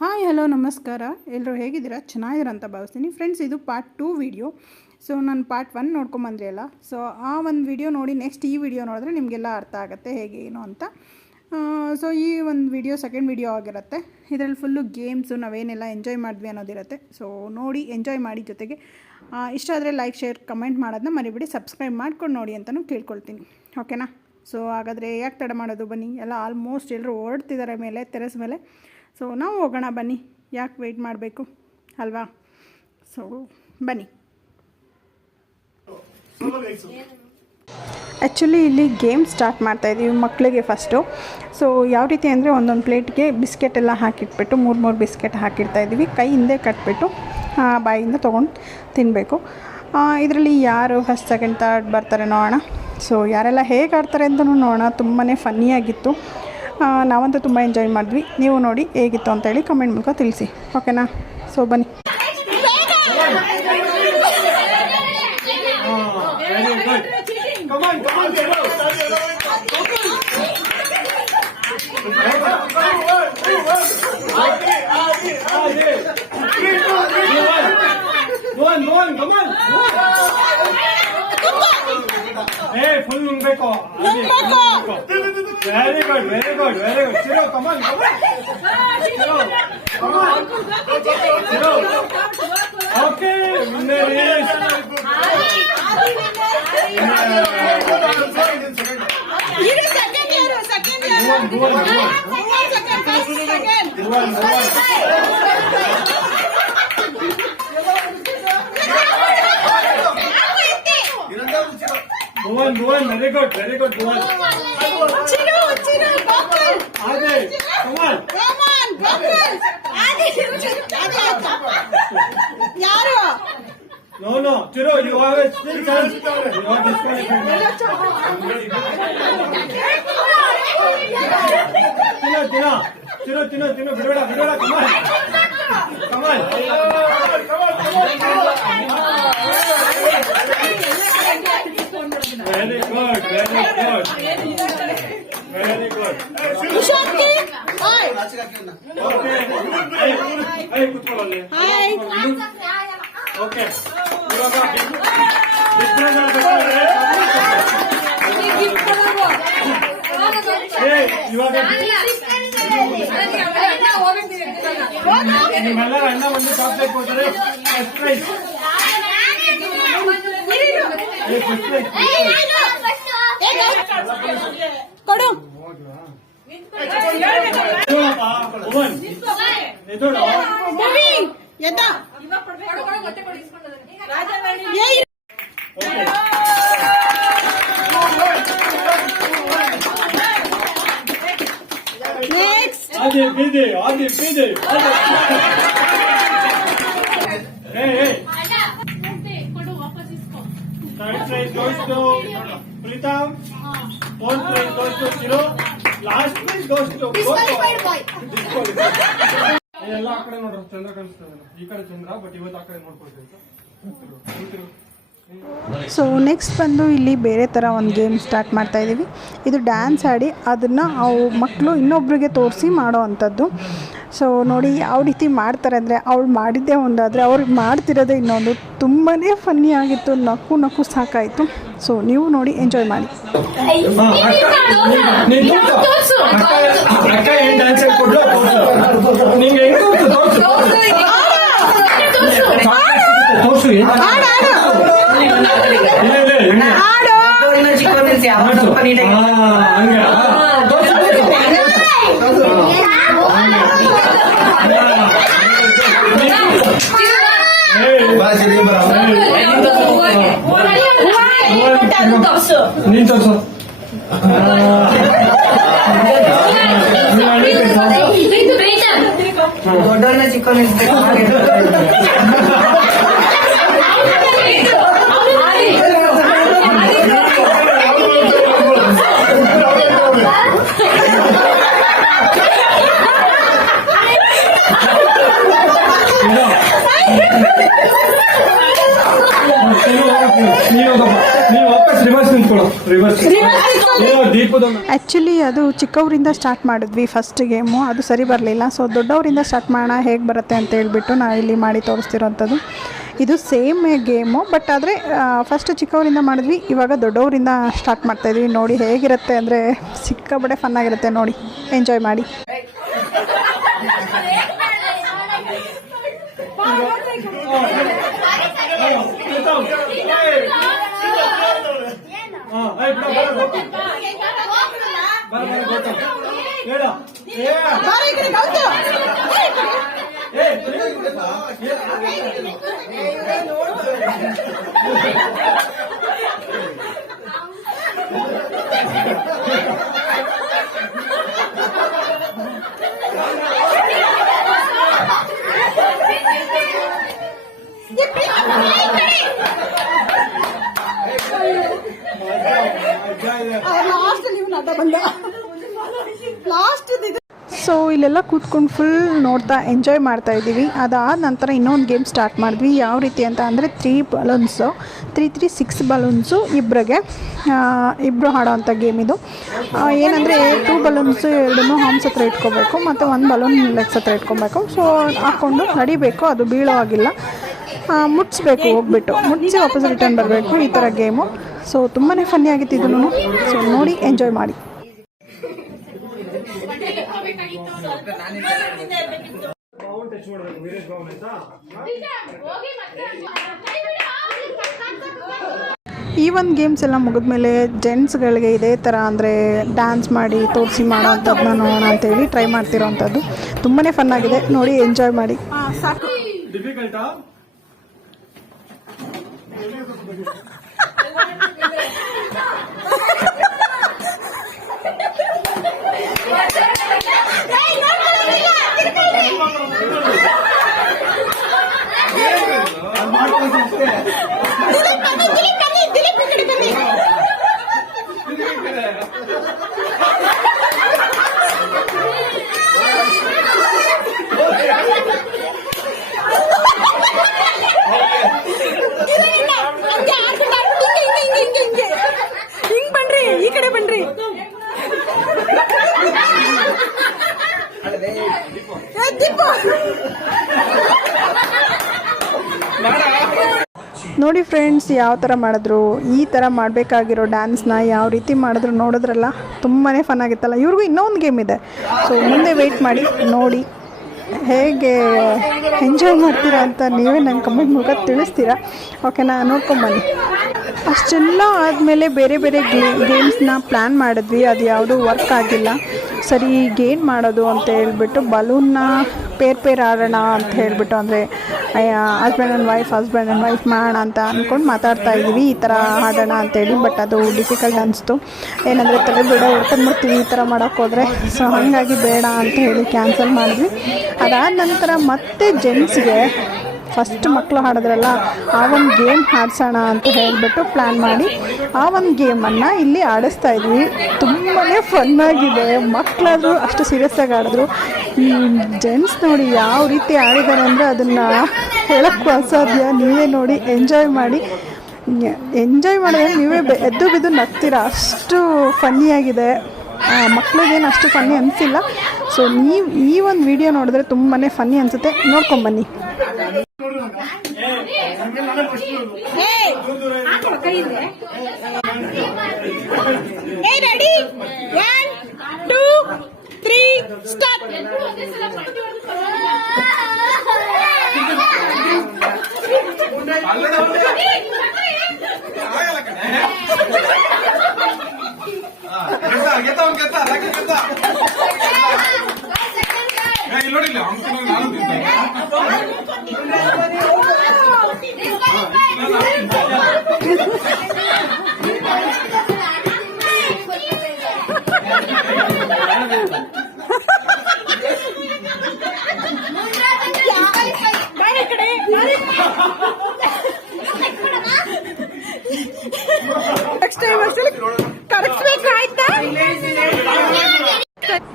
Hi hello ನಮಸ್ಕಾರ. ಎಲ್ಲರೂ ಹೇಗಿದ್ದೀರಾ? ಚೆನ್ನಾಗಿದ್ದೀರಾ ಅಂತ ಭಾವಿಸ್ತೀನಿ. ಫ್ರೆಂಡ್ಸ್, ಇದು ಪಾರ್ಟ್ 2 ವಿಡಿಯೋ. ಸೊ ನಾನು ಪಾರ್ಟ್ 1 ನೋಡ್ಕೊಂಬಂದ್ರಿ ಅಲ್ಲ, ಸೊ ಆ ಒಂದು ವಿಡಿಯೋ ನೋಡಿ ನೆಕ್ಸ್ಟ್ ಈ ವಿಡಿಯೋ ನೋಡಿದ್ರೆ ನಿಮಗೆಲ್ಲ ಅರ್ಥ ಆಗುತ್ತೆ ಹೇಗೆ ಏನು ಅಂತ. ಸೊ ಈ ಒಂದು ವಿಡಿಯೋ ಸೆಕೆಂಡ್ ವಿಡಿಯೋ ಆಗಿರುತ್ತೆ. ಇದರಲ್ಲಿ ಫುಲ್ಲು ಗೇಮ್ಸು, ನಾವೇನೆಲ್ಲ ಎಂಜಾಯ್ ಮಾಡಿದ್ವಿ ಅನ್ನೋದಿರುತ್ತೆ. ಸೊ ನೋಡಿ ಎಂಜಾಯ್ ಮಾಡಿ, ಜೊತೆಗೆ ಇಷ್ಟ ಆದರೆ ಲೈಕ್ ಶೇರ್ ಕಮೆಂಟ್ ಮಾಡೋದನ್ನ ಮರಿಬೇಡಿ. ಸಬ್ಸ್ಕ್ರೈಬ್ ಮಾಡ್ಕೊಂಡು ನೋಡಿ ಅಂತಲೂ ಕೇಳ್ಕೊಳ್ತೀನಿ, ಓಕೆನಾ? ಸೊ ಹಾಗಾದರೆ ಯಾಕೆ ತಡ ಮಾಡೋದು, ಬನ್ನಿ. ಎಲ್ಲ ಆಲ್ಮೋಸ್ಟ್ ಎಲ್ಲರೂ ಓಡ್ತಿದ್ದಾರೆ ಮೇಲೆ, ಟೆರೆಸ್ ಮೇಲೆ. ಸೊ ನಾವು ಹೋಗೋಣ ಬನ್ನಿ, ಯಾಕೆ ವೆಯ್ಟ್ ಮಾಡಬೇಕು ಅಲ್ವಾ? ಸೊ ಬನ್ನಿ. ಆ್ಯಕ್ಚುಲಿ ಇಲ್ಲಿ ಗೇಮ್ ಸ್ಟಾರ್ಟ್ ಮಾಡ್ತಾಯಿದ್ದೀವಿ ಮಕ್ಕಳಿಗೆ ಫಸ್ಟು. ಸೊ ಯಾವ ರೀತಿ ಅಂದರೆ ಒಂದೊಂದು ಪ್ಲೇಟ್ಗೆ ಬಿಸ್ಕೆಟ್ ಎಲ್ಲ ಹಾಕಿಟ್ಬಿಟ್ಟು ಮೂರು ಬಿಸ್ಕೆಟ್ ಹಾಕಿರ್ತಾಯಿದ್ದೀವಿ. ಕೈ ಹಿಂದೆ ಕಟ್ಬಿಟ್ಟು ಬಾಯಿಂದ ತೊಗೊಂಡು ತಿನ್ನಬೇಕು. ಇದರಲ್ಲಿ ಯಾರು ಫಸ್ಟ್ ಸೆಕೆಂಡ್ ಥರ್ಡ್ ಬರ್ತಾರೆ ನೋಡೋಣ. ಸೊ ಯಾರೆಲ್ಲ ಹೇಗೆ ಆಡ್ತಾರೆ ಅಂತಲೂ ನೋಡೋಣ. ತುಂಬಾ ಫನ್ನಿಯಾಗಿತ್ತು. ನಾವಂತೂ ತುಂಬ ಎಂಜಾಯ್ ಮಾಡಿದ್ವಿ. ನೀವು ನೋಡಿ ಹೇಗಿತ್ತು ಅಂತೇಳಿ ಕಮೆಂಟ್ ಮೂಲಕ ತಿಳಿಸಿ, ಓಕೆನಾ? ಸೊ ಬನ್ನಿ. ಫುಲ್ ನುಂಗ್ಬೇಕು. Very good, very good, very good. Chiru, come on, come on. Chiru, okay. Winner is Bhuvan, very good, Bhuvan. Chiru, Gokul. Adi, come on, Gokul. Adi. Yaru? No, Chiru, you have a still chance. You are disqualified. Chiru, Bidoda, come on. Very good. Shakti, hi. Okay. Hey, ಕೂತ್ಕೊಳ್ಳಿ. Hi. Okay. ಇವಾಗ business ಆಗಬೇಕು. ಇವಾಗ ನಿಮ್ಮೆಲ್ಲರ ಅಣ್ಣ ಒಂದು chocolate ಕೊಡ್ತಾರೆ. First prize. ಕೊಡು. ಆದಿ ಬೀದಿ. Third prize goes to Pritam. Fourth prize goes to Chiru. Last prize goes to Disqualified boy. ಎಲ್ಲ ಆ ಕಡೆ ನೋಡ್ರಿ, ಚಂದ್ರ ಕಾಣಿಸ್ತದೆ. ಈ ಕಡೆ ಚಂದ್ರ, ಬಟ್ ಇವತ್ತು ಆ ಕಡೆ ನೋಡ್ಕೊಳ್ತೀವಿ. ಸೊ ನೆಕ್ಸ್ಟ್ ಬಂದು ಇಲ್ಲಿ ಬೇರೆ ಥರ ಒಂದು ಗೇಮ್ ಸ್ಟಾರ್ಟ್ ಮಾಡ್ತಾಯಿದ್ದೀವಿ. ಇದು ಡ್ಯಾನ್ಸ್ ಆಡಿ ಅದನ್ನು ಮಕ್ಕಳು ಇನ್ನೊಬ್ರಿಗೆ ತೋರಿಸಿ ಮಾಡೋ ಅಂಥದ್ದು. ಸೊ ನೋಡಿ ಯಾವ ರೀತಿ ಮಾಡ್ತಾರೆ ಅಂದರೆ, ಅವಳು ಮಾಡಿದ್ದೇ ಒಂದಾದರೆ ಅವ್ರಿಗೆ ಮಾಡ್ತಿರೋದೇ ಇನ್ನೊಂದು. ತುಂಬಾ ಫನ್ನಿ ಆಗಿತ್ತು, ನಕ್ಕು ಸಾಕಾಯಿತು. ಸೊ ನೀವು ನೋಡಿ ಎಂಜಾಯ್ ಮಾಡಿ. ನೀನ್ ತೋರ್ಸು. ದೊಡ್ಡವ್ರನ್ನ ಚಿಕ್ಕವ್ರನ್ನ ನೀವು ವಾಪಸ್ ರಿವರ್ಸ್ ನಿಂತ್ಕೊಳ್ಳೋ ರಿವರ್ಸ್ ದೀಪದ ಆ್ಯಕ್ಚುಲಿ ಅದು ಚಿಕ್ಕವರಿಂದ ಸ್ಟಾರ್ಟ್ ಮಾಡಿದ್ವಿ ಫಸ್ಟ್ ಗೇಮು, ಅದು ಸರಿ ಬರಲಿಲ್ಲ. ಸೊ ದೊಡ್ಡವರಿಂದ ಸ್ಟಾರ್ಟ್ ಮಾಡೋಣ ಹೇಗೆ ಬರುತ್ತೆ ಅಂತ ಹೇಳ್ಬಿಟ್ಟು ನಾವು ಇಲ್ಲಿ ಮಾಡಿ ತೋರಿಸ್ತಿರೋಂಥದ್ದು. ಇದು ಸೇಮ್ ಗೇಮು, ಬಟ್ ಆದರೆ ಫಸ್ಟ್ ಚಿಕ್ಕವರಿಂದ ಮಾಡಿದ್ವಿ, ಇವಾಗ ದೊಡ್ಡವರಿಂದ ಸ್ಟಾರ್ಟ್ ಮಾಡ್ತಾಯಿದ್ವಿ. ನೋಡಿ ಹೇಗಿರುತ್ತೆ ಅಂದರೆ ಸಿಕ್ಕಾಬಡೆ ಫನ್ನಾಗಿರುತ್ತೆ, ನೋಡಿ ಎಂಜಾಯ್ ಮಾಡಿ. ಸೊ ಇಲ್ಲೆಲ್ಲ ಕೂತ್ಕೊಂಡು ಫುಲ್ ನೋಡ್ತಾ ಎಂಜಾಯ್ ಮಾಡ್ತಾ ಇದ್ದೀವಿ. ಅದಾದ ನಂತರ ಇನ್ನೊಂದು ಗೇಮ್ ಸ್ಟಾರ್ಟ್ ಮಾಡಿದ್ವಿ. ಯಾವ ರೀತಿ ಅಂತ ಅಂದರೆ 3 ಬಲೂನ್ಸು 6 ಬಲೂನ್ಸು ಇಬ್ಬರು ಆಡೋವಂಥ ಗೇಮ್ ಇದು. ಏನಂದರೆ 2 ಬಲೂನ್ಸು 2 ಹಾರ್ಮ್ಸ್ ಹತ್ರ ಇಟ್ಕೋಬೇಕು ಮತ್ತು 1 ಬಲೂನ್ ಲೆಗ್ಸ್ ಹತ್ರ ಇಟ್ಕೊಬೇಕು. ಸೊ ಹಾಕ್ಕೊಂಡು ನಡಿಬೇಕು, ಅದು ಬೀಳೋ ಆಗಿಲ್ಲ, ಮುಟ್ಸ್ಬೇಕು, ಹೋಗ್ಬಿಟ್ಟು ಮುಟ್ಸಿ ವಾಪಸ್ ರಿಟರ್ನ್ ಬರಬೇಕು, ಈ ಥರ ಗೇಮು. ಸೊ ತುಂಬಾ ಫನ್ನಿ ಆಗಿತ್ತು ಇದನ್ನು. ಸೊ ನೋಡಿ ಎಂಜಾಯ್ ಮಾಡಿ. ಈ ಒಂದು ಗೇಮ್ಸ್ ಎಲ್ಲ ಮುಗಿದ್ಮೇಲೆ ಜೆಂಟ್ಸ್ಗಳಿಗೆ ಇದೇ ಥರ ಅಂದರೆ ಡ್ಯಾನ್ಸ್ ಮಾಡಿ ತೋರಿಸಿ ಮಾಡೋ ಅಂಥದ್ದನ್ನ ನೋಡೋಣ ಅಂತೇಳಿ ಟ್ರೈ ಮಾಡ್ತಿರೋ ಅಂಥದ್ದು. ತುಂಬಾ ಫನ್ನಾಗಿದೆ, ನೋಡಿ ಎಂಜಾಯ್ ಮಾಡಿ. ಸಾಕು. ಈ ಕಡೆ ಬನ್ರಿ. ನೋಡಿ ಫ್ರೆಂಡ್ಸ್ ಯಾವ ಥರ ಮಾಡಿದ್ರು. ಈ ಥರ ಮಾಡಬೇಕಾಗಿರೋ ಡ್ಯಾನ್ಸ್ನ ಯಾವ ರೀತಿ ಮಾಡಿದ್ರು ನೋಡಿದ್ರಲ್ಲ, ತುಂಬಾ ಫನ್ ಆಗಿತ್ತಲ್ಲ. ಇವ್ರಿಗೂ ಇನ್ನೊಂದು ಗೇಮ್ ಇದೆ, ಸೊ ಮುಂದೆ ವೆಯ್ಟ್ ಮಾಡಿ ನೋಡಿ ಹೇಗೆ ಎಂಜಾಯ್ ಮಾಡ್ತೀರಾ ಅಂತ ನೀವೇ ನಂಗೆ ಕಮೆಂಟ್ ಮೂಲಕ ತಿಳಿಸ್ತೀರಾ. ಓಕೆನಾ, ನೋಡ್ಕೊಂಬನ್ನಿ. ಅಷ್ಟೆಲ್ಲ ಆದಮೇಲೆ ಬೇರೆ ಬೇರೆ ಗೇಮ್ಸ್ನ ಪ್ಲ್ಯಾನ್ ಮಾಡಿದ್ವಿ, ಅದು ಯಾವುದೂ ವರ್ಕ್ ಆಗಿಲ್ಲ. ಸರಿ ಗೇನ್ ಮಾಡೋದು ಅಂತ ಹೇಳ್ಬಿಟ್ಟು ಬಲೂನ್ನ ಪೇರ್ ಆಡೋಣ ಅಂತ ಹೇಳ್ಬಿಟ್ಟು, ಅಂದರೆ ಹಸ್ಬೆಂಡ್ ಆ್ಯಂಡ್ ವೈಫ್ ಮಾಡೋಣ ಅಂತ ಅಂದ್ಕೊಂಡು ಮಾತಾಡ್ತಾ ಇದ್ದೀವಿ, ಈ ಥರ ಆಡೋಣ ಅಂತೇಳಿ. ಬಟ್ ಅದು ಡಿಫಿಕಲ್ಟ್ ಅನಿಸ್ತು. ಏನಂದರೆ ತಲೆ ಬಿಡೋ ಹೊಡ್ಕೊಂಡ್ಬಿಡ್ತೀವಿ ಈ ಥರ ಮಾಡೋಕ್ಕೋದ್ರೆ. ಸೊ ಹಾಗಾಗಿ ಬೇಡ ಅಂತ ಹೇಳಿ ಕ್ಯಾನ್ಸಲ್ ಮಾಡಿದ್ವಿ. ಅದಾದ ನಂತರ ಮತ್ತೆ ಜೆಂಟ್ಸ್ಗೆ ಫಸ್ಟ್ ಮಕ್ಕಳು ಆಡಿದ್ರಲ್ಲ, ಆ ಒಂದು ಗೇಮ್ ಆಡಿಸೋಣ ಅಂತ ಹೇಳಿಬಿಟ್ಟು ಪ್ಲ್ಯಾನ್ ಮಾಡಿ ಆ ಒಂದು ಗೇಮನ್ನು ಇಲ್ಲಿ ಆಡಿಸ್ತಾ ಇದ್ವಿ. ತುಂಬಾ ಫನ್ನಾಗಿದೆ. ಮಕ್ಕಳಾದರೂ ಅಷ್ಟು ಸೀರಿಯಸ್ಸಾಗಿ ಆಡಿದ್ರು. ಈ ಜೆಂಟ್ಸ್ ನೋಡಿ ಯಾವ ರೀತಿ ಆಡಿದ್ದಾರೆ ಅಂದರೆ ಅದನ್ನು ಹೇಳೋಕ್ಕೂ ಅಸಾಧ್ಯ. ನೀವೇ ನೋಡಿ ಎಂಜಾಯ್ ಮಾಡಿ. ಎಂಜಾಯ್ ಮಾಡಿದ್ರೆ ನೀವೇ ಎದ್ದು ಬಿದ್ದು ನಗ್ತೀರಾ, ಅಷ್ಟು ಫನ್ನಿಯಾಗಿದೆ. ಮಕ್ಕಳಿಗೇನು ಅಷ್ಟು ಫನ್ನಿ ಅನಿಸಿಲ್ಲ. ಸೊ ನೀವು ಈ ಒಂದು ವಿಡಿಯೋ ನೋಡಿದ್ರೆ ತುಂಬಾ ಫನ್ನಿ ಅನಿಸುತ್ತೆ, ನೋಡ್ಕೊಂಬನ್ನಿ. Ready 1 2 3 start.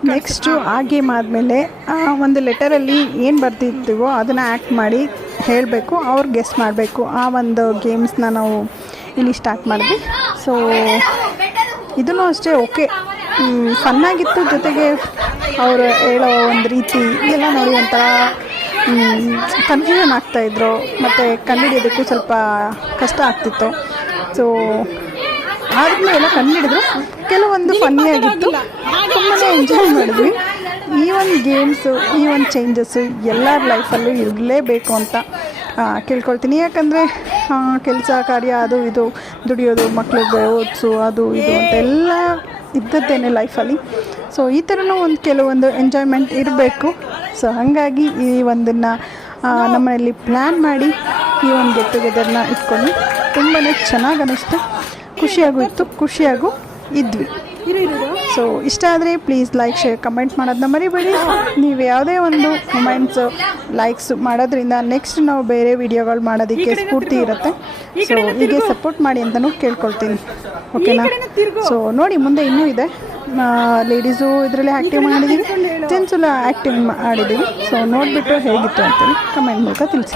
ನೆಕ್ಸ್ಟು ಆ ಗೇಮ್ ಆದಮೇಲೆ ಒಂದು ಲೆಟರಲ್ಲಿ ಏನು ಬರ್ತಿರ್ತೀವೋ ಅದನ್ನು ಆ್ಯಕ್ಟ್ ಮಾಡಿ ಹೇಳಬೇಕು, ಅವ್ರು ಗೆಸ್ ಮಾಡಬೇಕು. ಆ ಒಂದು ಗೇಮ್ಸ್ನ ನಾವು ಇಲ್ಲಿ ಸ್ಟಾರ್ಟ್ ಮಾಡಿದ್ವಿ. ಸೊ ಇದೂ ಅಷ್ಟೇ ಓಕೆ, ಫನ್ನಾಗಿತ್ತು. ಜೊತೆಗೆ ಅವರು ಹೇಳೋ ಒಂದು ರೀತಿ ಇದೆಲ್ಲ ನೋಡಿ ಒಂಥರ ಕನ್ಫ್ಯೂಷನ್ ಆಗ್ತಾಯಿದ್ರು, ಮತ್ತು ಕಂಡುಹಿಡಿಯೋದಕ್ಕೂ ಸ್ವಲ್ಪ ಕಷ್ಟ ಆಗ್ತಿತ್ತು. ಸೊ ಆದ್ರೂ ಎಲ್ಲ ಕಂಡುಹಿಡಿದ್ರು. ಕೆಲವೊಂದು ಫನ್ನಿಯಾಗಿತ್ತು, ತುಂಬಾ ಎಂಜಾಯ್ ಮಾಡಿದ್ವಿ. ಈ ಒಂದು ಗೇಮ್ಸು, ಈ ಒಂದು ಚೇಂಜಸ್ಸು ಎಲ್ಲರ ಲೈಫಲ್ಲೂ ಇರಲೇಬೇಕು ಅಂತ ಕೇಳ್ಕೊಳ್ತೀನಿ. ಯಾಕಂದರೆ ಕೆಲಸ ಕಾರ್ಯ ಅದು ಇದು ದುಡಿಯೋದು, ಮಕ್ಕಳಿಗೆ ಓದಿಸು ಅದು ಇದು ಅಂತ ಎಲ್ಲ ಇದ್ದದ್ದೇನೆ ಲೈಫಲ್ಲಿ. ಸೊ ಈ ಥರನೂ ಒಂದು ಕೆಲವೊಂದು ಎಂಜಾಯ್ಮೆಂಟ್ ಇರಬೇಕು. ಸೊ ಹಾಗಾಗಿ ಈ ಒಂದನ್ನು ನಮ್ಮನೆಯಲ್ಲಿ ಪ್ಲ್ಯಾನ್ ಮಾಡಿ ಈ ಒಂದು ಗೆಟ್ ಟುಗೆದರ್ನ ಇಟ್ಕೊಂಡು ತುಂಬಾ ಚೆನ್ನಾಗಿ ಅನ್ನಿಸ್ತು, ಖುಷಿಯಾಗೂ ಇತ್ತು, ಖುಷಿಯಾಗೂ ಇದ್ವಿ. ಸೊ ಇಷ್ಟ ಆದರೆ ಪ್ಲೀಸ್ ಲೈಕ್, ಶೇರ್, ಕಮೆಂಟ್ ಮಾಡೋದನ್ನ ಮರಿಬೇಡಿ. ನೀವು ಯಾವುದೇ ಒಂದು ಮೊಮೆಂಟ್ಸು ಲೈಕ್ಸ್ ಮಾಡೋದ್ರಿಂದ ನೆಕ್ಸ್ಟ್ ನಾವು ಬೇರೆ ವಿಡಿಯೋಗಳು ಮಾಡೋದಕ್ಕೆ ಸ್ಫೂರ್ತಿ ಇರುತ್ತೆ. ಸೊ ಹೀಗೆ ಸಪೋರ್ಟ್ ಮಾಡಿ ಅಂತಲೂ ಕೇಳ್ಕೊಳ್ತೀನಿ, ಓಕೆನಾ? ಸೊ ನೋಡಿ, ಮುಂದೆ ಇನ್ನೂ ಇದೆ. ಲೇಡೀಸು ಇದರಲ್ಲಿ ಆ್ಯಕ್ಟಿವ್ ಮಾಡಿದ್ದೀವಿ, ಜೆಂಟ್ಸು ಆ್ಯಕ್ಟಿವ್ ಮಾಡಿದ್ದೀವಿ. ಸೊ ನೋಡಿಬಿಟ್ಟು ಹೇಗಿತ್ತು ಅಂತೇಳಿ ಕಮೆಂಟ್ ಮೂಲಕ ತಿಳಿಸಿ.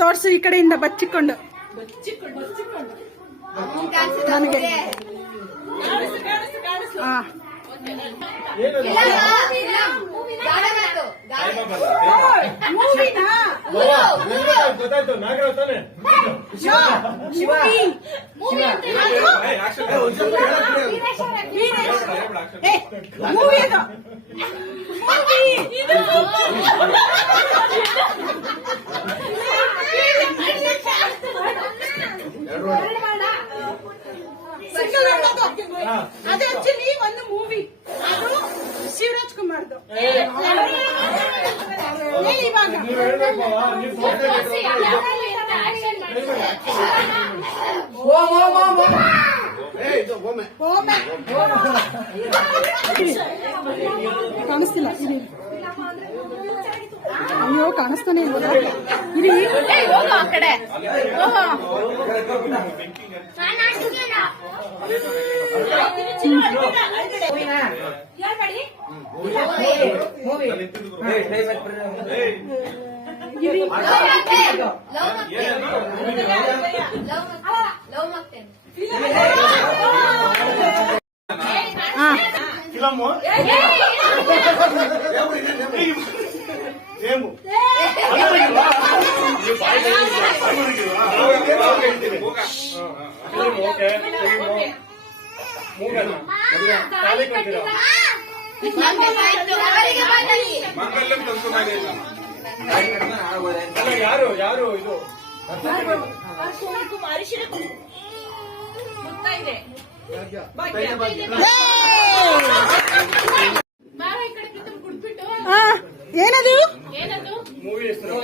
ತೋರಿಸು ಈ ಕಡೆಯಿಂದ ಬಚ್ಚಿಕೊಂಡು ನನಗೆ. ಗೊತ್ತಾಯ್ತು, ನಾಗರಾವ್ ತಾನೆ. ಅದು ಆಕ್ಚುಲಿ ಒಂದು ಮೂವಿ, ಅದು ಶಿವರಾಜ್ ಕುಮಾರ್ದು. ಇವಾಗ ಕಾಣಿಸ್ತಿಲ್ಲ, ಇರಿ. ಅಯ್ಯೋ ಕಾಣಿಸ್ತಾನೆ ಇಲ್ವಲ್ಲ, ಇರಿ. ఫిలము ఏము ఓకే ಯಾರು ಯಾರು ಇದು ಏನದು ಮೂವಿ ಹೆಸರು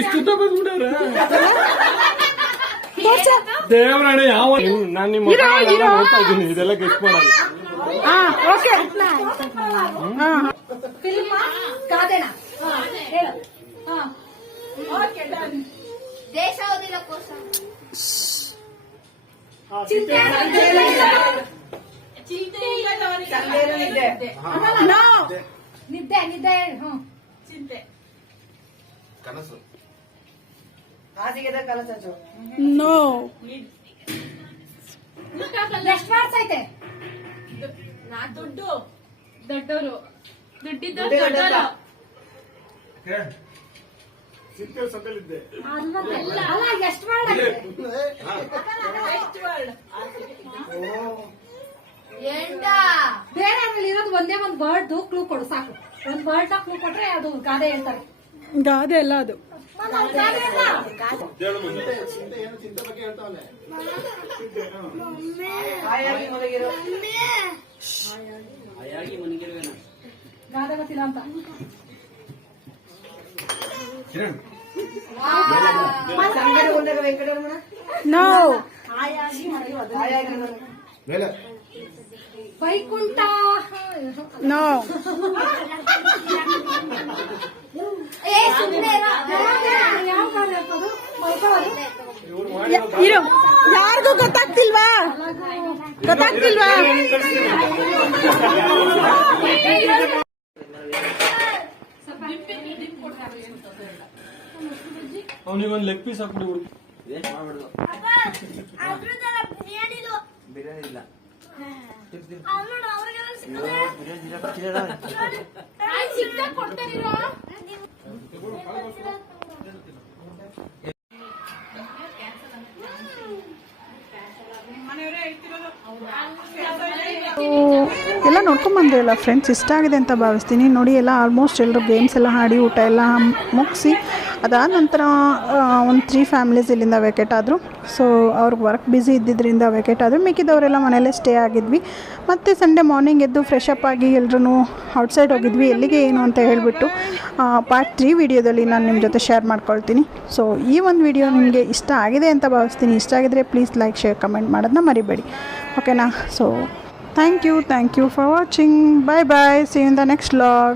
ಇಷ್ಟುದ್ದ ಬಂದ್ಬಿಟ್ಟಾರ ದೇವರಾಣೆ. ಯಾವ ನಾನು ನಿಮ್ಮ ನೋಡ್ತಾ ಇದ್ದೀನಿ, ಇದೆಲ್ಲ ಗೆಸ್ಟ್ ಮಾಡಲ್ಲ. ನಿದ್ದೆ ನಿದ್ದೆ ಚಿಂತೆ ಕನಸು ಹಾಸಿಗೆದ ಕನಸು. ನೋ ಎಷ್ಟು ಮಾರ್ಕ್ಸ್ ಐತೆ? ದುಡ್ಡು ದೊಡ್ಡವರು ದುಡ್ಡಿದ್ದು ದೊಡ್ಡವರು ಸಿಂಪಲ್ ಸಂದಲ್ ಇದ್ದೆ ಅಲ್ಲ ಎಷ್ಟು ಮಾಡಿ ಬೇರೆ ಅದ್ರಲ್ಲಿ ಇರೋದು ಒಂದೇ ಒಂದು ವರ್ಡ್ ಕ್ಲೂ ಕೊಡು ಸಾಕು. ಒಂದು ವರ್ಡ್ ಕ್ಲೂ ಕೊಟ್ರೆ ಅದು ಗಾದೆ ಹೇಳ್ತಾರೆ. ಗಾದೆ ಅಲ್ಲ ಅದು. ಗಾದೆ ಗೊತ್ತಿಲ್ಲ ಅಂತ. ನೋ ವೈಕುಂಠ ನೋ ಯಾವ ಗಾಳಿ ಹಾಕೋದು ಮಲ್ಕೊಳ್ಳೋದು ಇರು ಯಾರಿಗೂ ಗೊತ್ತಾಗ್ತಿಲ್ವಾ ಗೊತ್ತಾಗ್ತಿಲ್ವಾ ಅವನಿಗೊಂದು ಲೆಗ್ ಪೀಸ್ ಹಾಕ್ಬಿಡಿ ಹುಡುಗಿ. ಬಿರಿಯಾನಿ ಇಲ್ಲ ಸಿಕ್ಕಾಗ ಕೊಡ್ತಾರಿರೋ ಎಲ್ಲ ನೋಡ್ಕೊಂಬಂದ್ರಿ ಅಲ್ಲ ಫ್ರೆಂಡ್ಸ್, ಇಷ್ಟ ಆಗಿದೆ ಅಂತ ಭಾವಿಸ್ತೀನಿ. ನೋಡಿ ಎಲ್ಲ ಆಲ್ಮೋಸ್ಟ್ ಎಲ್ಲರೂ ಗೇಮ್ಸ್ ಎಲ್ಲ ಆಡಿ ಊಟ ಎಲ್ಲ ಮುಗಿಸಿ ಅದಾದ ನಂತರ ಒಂದು 3 ಫ್ಯಾಮಿಲೀಸ್ ಇಲ್ಲಿಂದ ವೆಕೇಟ್ ಆದರು. ಸೊ ಅವ್ರಿಗೆ ವರ್ಕ್ ಬ್ಯುಸಿ ಇದ್ದಿದ್ದರಿಂದ ವೆಕೇಟ್ ಆದರು. ಮಿಕ್ಕಿದವರೆಲ್ಲ ಮನೆಯಲ್ಲೇ ಸ್ಟೇ ಆಗಿದ್ವಿ. ಮತ್ತು ಸಂಡೇ ಮಾರ್ನಿಂಗ್ ಎದ್ದು ಫ್ರೆಶ್ ಅಪ್ ಆಗಿ ಎಲ್ಲರೂ ಔಟ್ಸೈಡ್ ಹೋಗಿದ್ವಿ. ಎಲ್ಲಿಗೆ ಏನು ಅಂತ ಹೇಳಿಬಿಟ್ಟು ಪಾರ್ಟ್ 3 ವಿಡಿಯೋದಲ್ಲಿ ನಾನು ನಿಮ್ಮ ಜೊತೆ ಶೇರ್ ಮಾಡ್ಕೊಳ್ತೀನಿ. ಸೊ ಈ ಒಂದು ವಿಡಿಯೋ ನಿಮಗೆ ಇಷ್ಟ ಆಗಿದೆ ಅಂತ ಭಾವಿಸ್ತೀನಿ. ಇಷ್ಟ ಆಗಿದ್ರೆ ಪ್ಲೀಸ್ ಲೈಕ್, ಶೇರ್, ಕಮೆಂಟ್ ಮಾಡೋದನ್ನ ಮರಿಬೇಡಿ. ಓಕೆನಾ? So thank you for watching. Bye bye, see you in the next vlog.